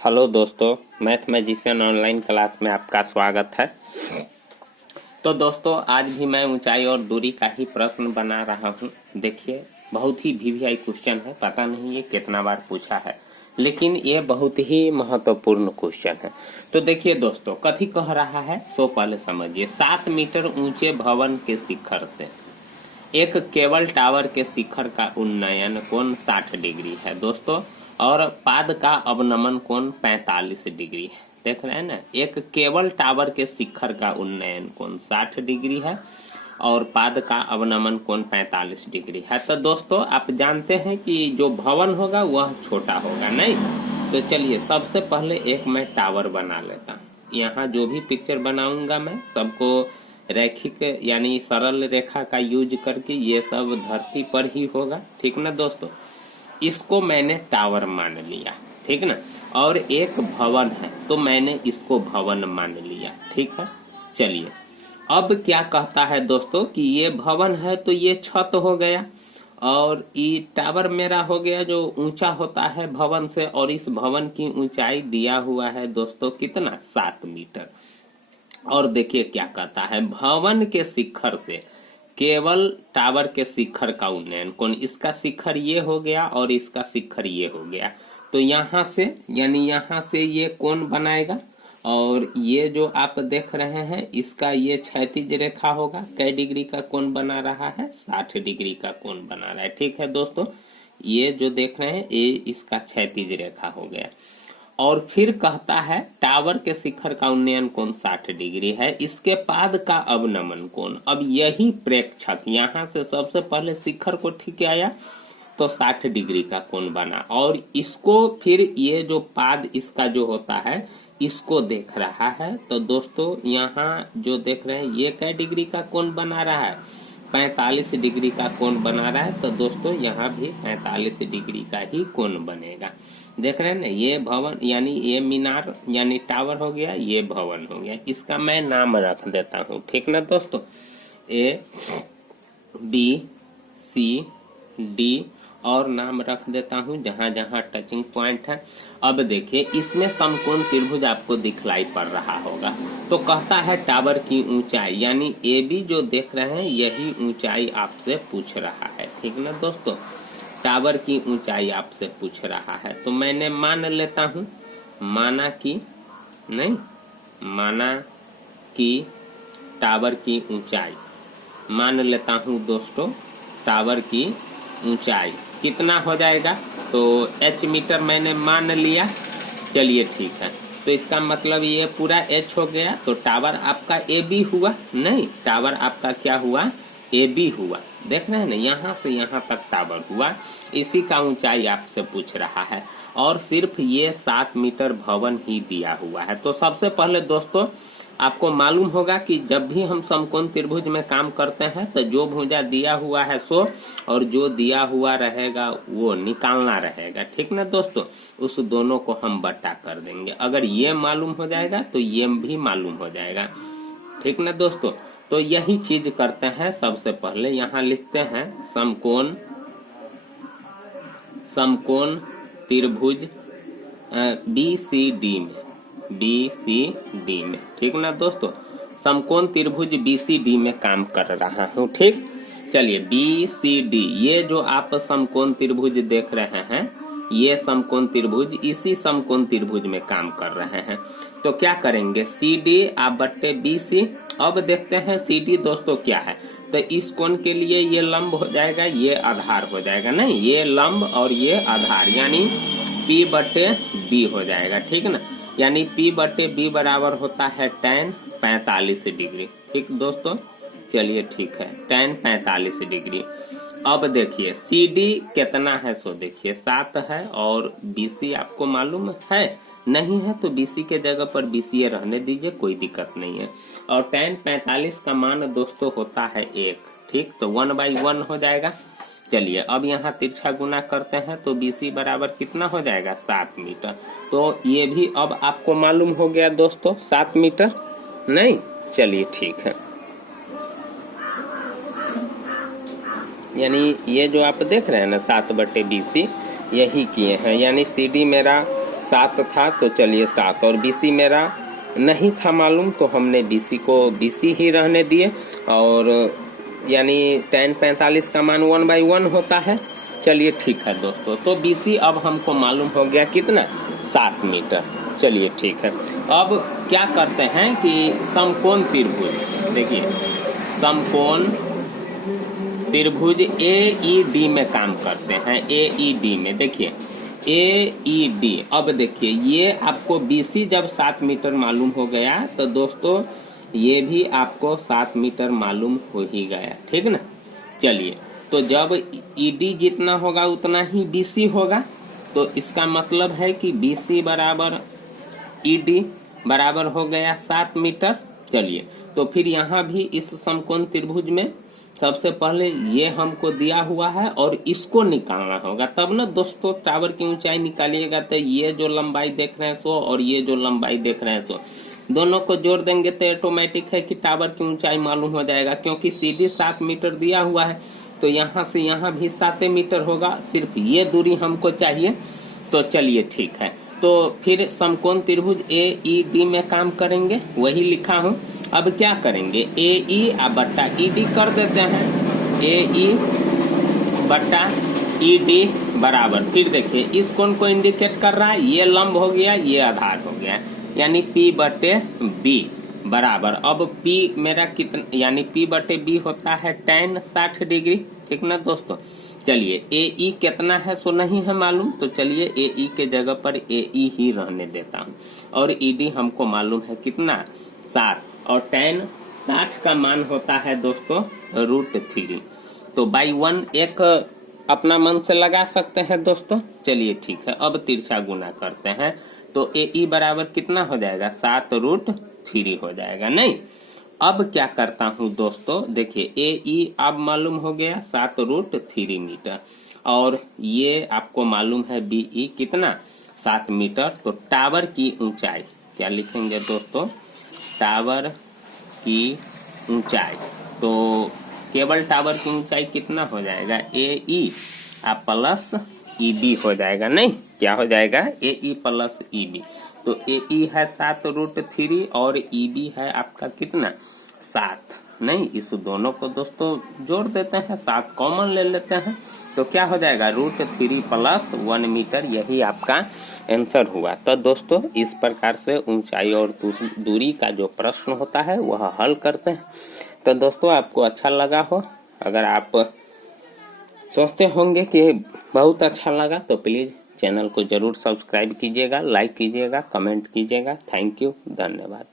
Hello दोस्तों, math magician online class में आपका स्वागत है। तो दोस्तों, आज भी मैं ऊंचाई और दूरी का ही प्रश्न बना रहा हूं। देखिए, बहुत ही वीवीआई क्वेश्चन है, पता नहीं ये कितना बार पूछा है, लेकिन ये बहुत ही महत्वपूर्ण क्वेश्चन है। तो देखिए दोस्तों, कथी कह रहा है सो पहले समझिए। 7 मीटर ऊंचे भवन के शिखर से एक केबल टावर के शिखर का उन्नयन कोण 60 डिग्री है दोस्तों, और पाद का अवनमन कोण 45 डिग्री है। देख रहे हैं ना, एक केबल टावर के शिखर का उन्नयन कोण 60 डिग्री है और पाद का अवनमन कोण 45 डिग्री है। तो दोस्तों, आप जानते हैं कि जो भवन होगा वह छोटा होगा, नहीं? तो चलिए, सबसे पहले एक मैं टावर बना लेता हूँ। यहाँ जो भी पिक्चर बनाऊंगा मैं सबको रैखिक यानी सरल रेखा का यूज करके ये सब धरती पर ही होगा, ठीक ना दोस्तों। इसको मैंने टावर मान लिया, ठीक ना। और एक भवन है तो मैंने इसको भवन मान लिया, ठीक है। चलिए, अब क्या कहता है दोस्तों कि ये भवन है तो ये छत हो गया, और ये टावर मेरा हो गया जो ऊंचा होता है भवन से, और इस भवन की ऊंचाई दिया हुआ है दोस्तों कितना, 7 मीटर। और देखिए क्या कहता है, भवन के शिखर से केवल टावर के शिखर का उन्नयन कोण, इसका शिखर ये हो गया और इसका शिखर ये हो गया। तो यहाँ से यानी यहाँ से ये कोण बनाएगा, और ये जो आप देख रहे हैं इसका ये क्षैतिज रेखा होगा। कई डिग्री का कोण बना रहा है, 60 डिग्री का कोण बना रहा है, ठीक है दोस्तों। ये जो देख रहे हैं ये इसका क्षैतिज रेखा हो गया। और फिर कहता है टावर के शिखर का उन्नयन कोण 60 डिग्री है, इसके पाद का अवनमन कोण। अब यही प्रेक्षक यहाँ से सबसे पहले शिखर को ठीक आया तो 60 डिग्री का कोण बना, और इसको फिर ये जो पाद इसका जो होता है इसको देख रहा है। तो दोस्तों, यहाँ जो देख रहे हैं ये कै डिग्री का कोण बना रहा है, 45 डिग्री का कोण बना रहा है। तो दोस्तों, यहाँ भी 45 डिग्री का ही कोण बनेगा। देख रहे हैं ना, ये भवन यानी ये मीनार यानी टावर हो गया, ये भवन हो गया। इसका मैं नाम रख देता हूँ, ठीक ना दोस्तों। ए बी सी डी और नाम रख देता हूँ जहां जहां टचिंग पॉइंट है। अब देखिए, इसमें समकोण त्रिभुज आपको दिखलाई पड़ रहा होगा। तो कहता है टावर की ऊंचाई यानी ए बी जो देख रहे हैं यही ऊंचाई आपसे पूछ रहा है, ठीक ना दोस्तों। टावर की ऊंचाई आपसे पूछ रहा है, तो मैंने मान लेता हूं, माना कि टावर की ऊंचाई मान लेता हूं दोस्तों। टावर की ऊंचाई कितना हो जाएगा, तो h मीटर मैंने मान लिया। चलिए ठीक है, तो इसका मतलब ये पूरा h हो गया। तो टावर आपका ए बी हुआ, नहीं, टावर आपका क्या हुआ, ए बी हुआ। देख रहे हैं ना, यहाँ से यहाँ तक टावर हुआ, इसी का ऊंचाई आपसे पूछ रहा है। और सिर्फ ये 7 मीटर भवन ही दिया हुआ है। तो सबसे पहले दोस्तों, आपको मालूम होगा कि जब भी हम समकोण त्रिभुज में काम करते हैं तो जो भुजा दिया हुआ है सो, और जो दिया हुआ रहेगा वो निकालना रहेगा, ठीक ना दोस्तों। उस दोनों को हम बट्टा कर देंगे। अगर ये मालूम हो जाएगा तो ये भी मालूम हो जाएगा, ठीक ना दोस्तों। तो यही चीज करते हैं। सबसे पहले यहाँ लिखते हैं समकोण त्रिभुज BCD में, ठीक ना दोस्तों। समकोण त्रिभुज BCD में काम कर रहा हूँ, ठीक। चलिए, BCD ये जो आप समकोण त्रिभुज देख रहे हैं, ये समकोण त्रिभुज इसी समकोण त्रिभुज में काम कर रहे हैं। तो क्या करेंगे, CD आप बट्टे BC। अब देखते हैं CD दोस्तों क्या है। तो इस कोण के लिए ये लंब हो जाएगा, ये आधार हो जाएगा, नहीं, ये लंब और ये आधार यानी P बट्टे B हो जाएगा, ठीक ना। यानी P बट्टे B बराबर होता है tan 45 डिग्री, ठीक दोस्तों। चलिए ठीक है, tan 45 डिग्री। अब देखिए CD कितना है, सो देखिए 7 है, और BC आपको मालूम है, नहीं है तो BC के जगह पर BCA रहने दीजिए, कोई दिक्कत नहीं है। और tan 45 का मान दोस्तों होता है 1, ठीक। तो 1/1 हो जाएगा। चलिए, अब यहाँ तिरछा गुना करते हैं तो BC बराबर कितना हो जाएगा, 7 मीटर। तो ये भी अब आपको मालूम हो गया दोस्तों, 7 मीटर, नहीं। चलिए ठीक है, यानी ये जो आप देख रहे हैं ना 7/BC यही किए हैं, यानी CD मेरा 7 था, तो चलिए 7, और BC मेरा नहीं था मालूम, तो हमने BC को BC ही रहने दिए, और यानी tan 45 का मान 1/1 होता है। चलिए ठीक है दोस्तों, तो BC अब हमको मालूम हो गया कितना, 7 मीटर। चलिए ठीक है, अब क्या करते हैं कि समकोण त्रिभुज, देखिए समकोण त्रिभुज AED में काम करते हैं। AED में देखिए AED, अब देखिए ये आपको BC जब 7 मीटर मालूम हो गया, तो दोस्तों ये भी आपको 7 मीटर मालूम हो ही गया, ठीक ना। चलिए, तो जब ED जितना होगा उतना ही BC होगा, तो इसका मतलब है कि BC बराबर ED बराबर हो गया 7 मीटर। चलिए, तो फिर यहाँ भी इस समकोण त्रिभुज में सबसे पहले ये हमको दिया हुआ है और इसको निकालना होगा, तब ना दोस्तों टावर की ऊंचाई निकालिएगा। तो ये जो लंबाई देख रहे हैं सो, और ये जो लंबाई देख रहे हैं सो, दोनों को जोड़ देंगे तो ऑटोमेटिक है कि टावर की ऊंचाई मालूम हो जाएगा, क्योंकि CD 7 मीटर दिया हुआ है, तो यहाँ से यहाँ भी 7 मीटर होगा, सिर्फ ये दूरी हमको चाहिए। तो चलिए ठीक है, तो फिर समकोण त्रिभुज AED में काम करेंगे, वही लिखा हूँ। अब क्या करेंगे, AE बट्टा ED कर देते हैं। AE बट्टा ED बराबर, फिर देखिए इस कोण को इंडिकेट कर रहा है, ये लंब हो गया, ये आधार हो गया, यानी P/B बराबर, अब P मेरा कितना, यानी P/B होता है tan 60 डिग्री, ठीक ना दोस्तों। चलिए AE कितना है सो नहीं है मालूम, तो चलिए AE के जगह पर AE ही रहने देता हूँ, और ED हमको मालूम है कितना, 7, और tan 60 का मान होता है दोस्तों √3, तो बाई 1 एक अपना मन से लगा सकते हैं दोस्तों। चलिए ठीक है, अब तिरछा गुना करते हैं, तो AE बराबर कितना हो जाएगा, 7√3 हो जाएगा। नहीं, अब क्या करता हूँ दोस्तों, देखिए AE अब मालूम हो गया 7√3 मीटर, और ये आपको मालूम है BE कितना, 7 मीटर। तो टावर की ऊंचाई क्या लिखेंगे दोस्तों, टावर की ऊंचाई, तो केबल टावर की ऊंचाई कितना हो जाएगा, AE प्लस EB हो जाएगा। नहीं, क्या हो जाएगा, AE प्लस EB, तो AE है 7√3 और EB है आपका कितना, 7। नहीं, इस दोनों को दोस्तों जोड़ देते हैं, 7 कॉमन ले लेते हैं, तो क्या हो जाएगा, √3 प्लस 1 मीटर, यही आपका आंसर हुआ। तो दोस्तों इस प्रकार से ऊंचाई और दूरी का जो प्रश्न होता है वह हल करते हैं। तो दोस्तों आपको अच्छा लगा हो, अगर आप सोचते होंगे कि बहुत अच्छा लगा, तो प्लीज चैनल को जरूर सब्सक्राइब कीजिएगा, लाइक कीजिएगा, कमेंट कीजिएगा। थैंक यू, धन्यवाद।